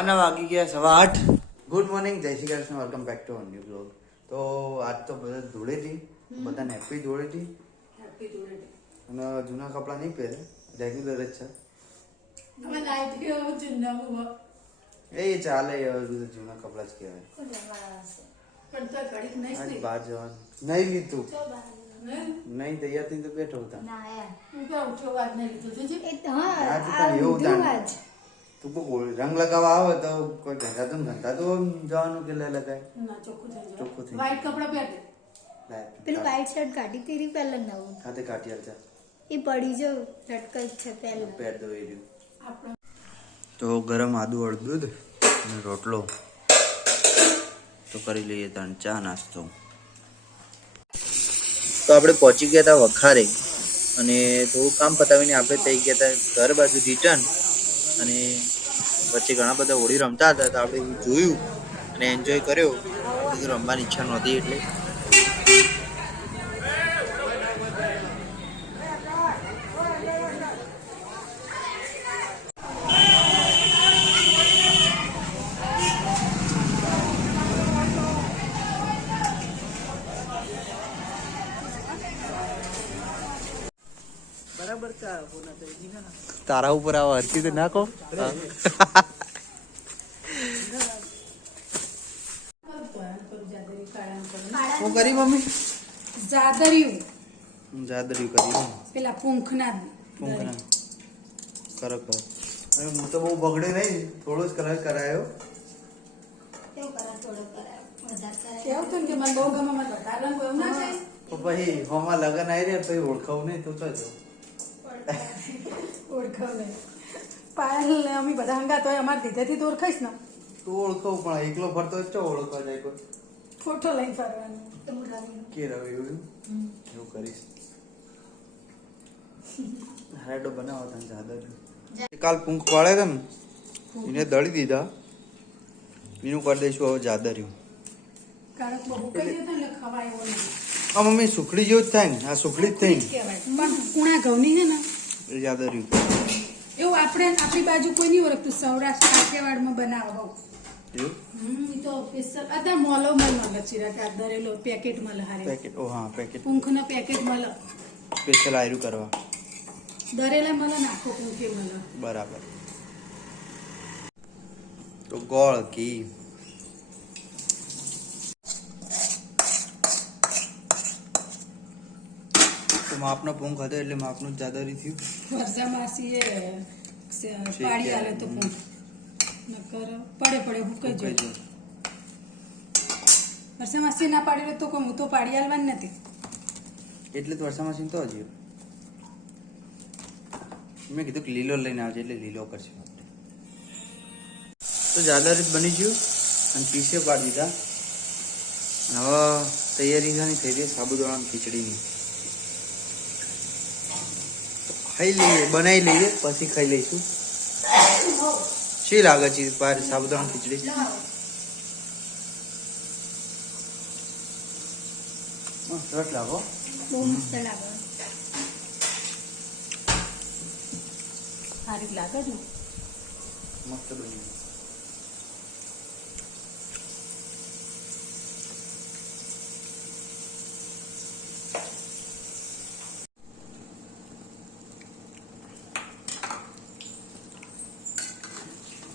સવારના વાગી ગયા 8:15. ગુડ મોર્નિંગ, જય Shri Krishna, welcome back to new blog. તો આજ તો બધા ધૂળેટી, બધાને હેપી ધૂળેટી. અને જૂના કપડાં નહીં પહેરે, રેગ્યુલર જ છે. એ ચાલે, જૂના કપડાં જ કહેવાય. આજ બહાર જવાનું નહીં લીધું, નહીં તૈયાર થઈને તો બેઠો હતા. તું કોઈ રંગ લગાવવા આવે તો કોઈ ઘંટાતું જવાનું કે લગાય ચોખ્ખું થઈ વ્હાઈટ કપડા પહેરે. પેલું વ્હાઈટ શર્ટ કાઢી તેરી પહેલા નવું ખાતે કાઢી આલતા એ પડી જો લટકલ છે પહેલા પેર દો એ રહ્યું. તો ગરમ આદુ વાળું દૂધ અને રોટલો તો કરી લઈએ તાણ ચા નાસ્તો. તો આપણે પહોંચી ગયા હતા વખારે અને થોડું કામ પતાવીને આપણે થઈ ગયા હતા ઘર બાજુ રિટર્ન. અને વચ્ચે ઘણા બધા હોળી રમતા હતા તો આપણે જોયું અને એન્જોય કર્યો. બધું રમવાની ઈચ્છા નહોતી એટલે તારા ઉપર આવા હરકી તો નાખો. હું કરી મમ્મી જાદરી કરી પેલા પૂંખના કરો કરો. હું તો બહુ બગડે નહીં, થોડો જ કરાયો. કેવું હતું કે મને બહુ ગમે, મને વધારે રંગ એવું ના થાય. તો પછી હોમાં લગન આવી રહ્યા પછી ઓળખાવું નહીં તો જો ઓળખાવ નહીં. પાયલ અમે બધા હંગા તો અમારે દીધેથી તો ઓળખાઈશ ને. તું ઓળખાવું પણ એકલો ફરતો ચો ઓળખવા જાય કોઈ ફોટો લઈને ફરવાનો. કે રવિ એવું કરીશ. હાડો બનાવો તને જાદા કાલ પૂંખ પાડે હતા ને એને દળી દીધા, એનું કરી દઈશું હવે જાદર્યું. કારણ કે બહુ કઈ જતો એટલે ખવાય એવો નહીં. આ મમ્મી સુખડી જેવું જ થાય ને, આ સુખડી જ થઈ ને કહેવાય પણ કુણા ઘઉંની છે ને એ જાદર્યું. એવું આપણે આપણી બાજુ કોઈ નહીં ઓળખતું. સૌરાષ્ટ્ર કાઠિયાવાડમાં બનાવો બહુ. એવું એ તો સ્પેશિયલ અત્યારે મોલો મળે ચિરાગ દરેલો પેકેટ મળે હારે. પેકેટ ઓ હા પેકેટ પૂંખનો પેકેટ મળે સ્પેશિયલ આયરું કરવા દરેલા મળે ને આખો પૂંખે મળે. બરાબર. તો ગોળ ઘી તો માપનો પૂંખ હતો એટલે માપનું જ જાદરી થયું. વરસા માસી એ પાડી આલે તો પૂંખ નકર પડે હુકાઈ જાય. વરસા માસી ના પાડી તો કોઈ હું તો પાડી આલવાની નથી. એટલે તો વર્ષામાં સિંહ તો હજી મેં કીધું કે લીલો લઈને આવજે એટલે લીલો કરશે. તો જાદરી બની ગયું અને પીસે પાડી દીધા. હવે તૈયારી થઈ રહી સાબુદાણા ખીચડીની. ખાઈ લઈએ, બનાવી લઈએ પછી ખાઈ લઈશું. શી લાગે છે પાર સાબુદાણા ખીચડી? સરસ લાગો, બહુ મસ્ત લાગે. સારી લાગે ને. મસ્ત બની.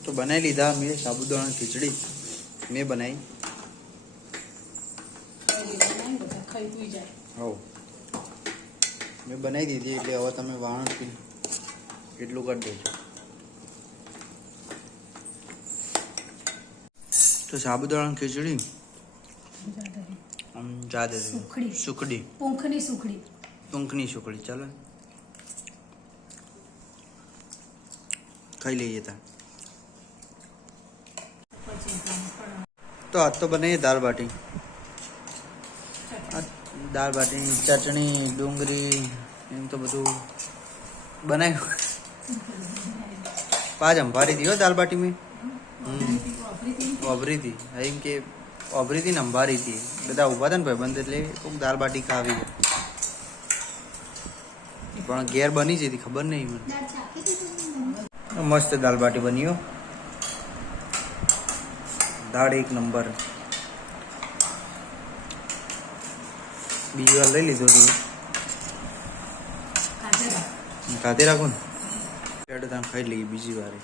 તો બનાવી લીધા મેં સાબુદાણા ખીચડી. મેં બનાવી ખાઈ પી જાય. હો મેં બનાવી દીધી એટલે હવે તમે વાણ એટલું કરી દેજો. તો સાબુદાણા ખીચડી સુખડી પૂંખની સુખડી ટૂંકની સુખડી ચાલો ખાઈ લઈએ તા. તો આજ તો બનાવીએ દાળ બાટી. દાળ બાટી ચટણી ડુંગળી એમ તો બધું બનાવ્યું. પાંચ અંભારી હતી હો દાળ બાટી મેં ઓભરી હતી એમ કે ઓભરી હતી ને અંભારી હતી. બધા ઊભા હતા ને ભાઈબંધ એટલે કોઈક દાળ બાટી ખાવી પણ ઘેર બની જતી ખબર નહીં મને. મસ્ત દાળ બાટી બની હો. દાળ એક નંબર. બીજી વાર લઈ લીધો તું કાજે રાખ. ખાતે રાખો ને પેડ તમે ખાઈ લઈએ બીજી વારે.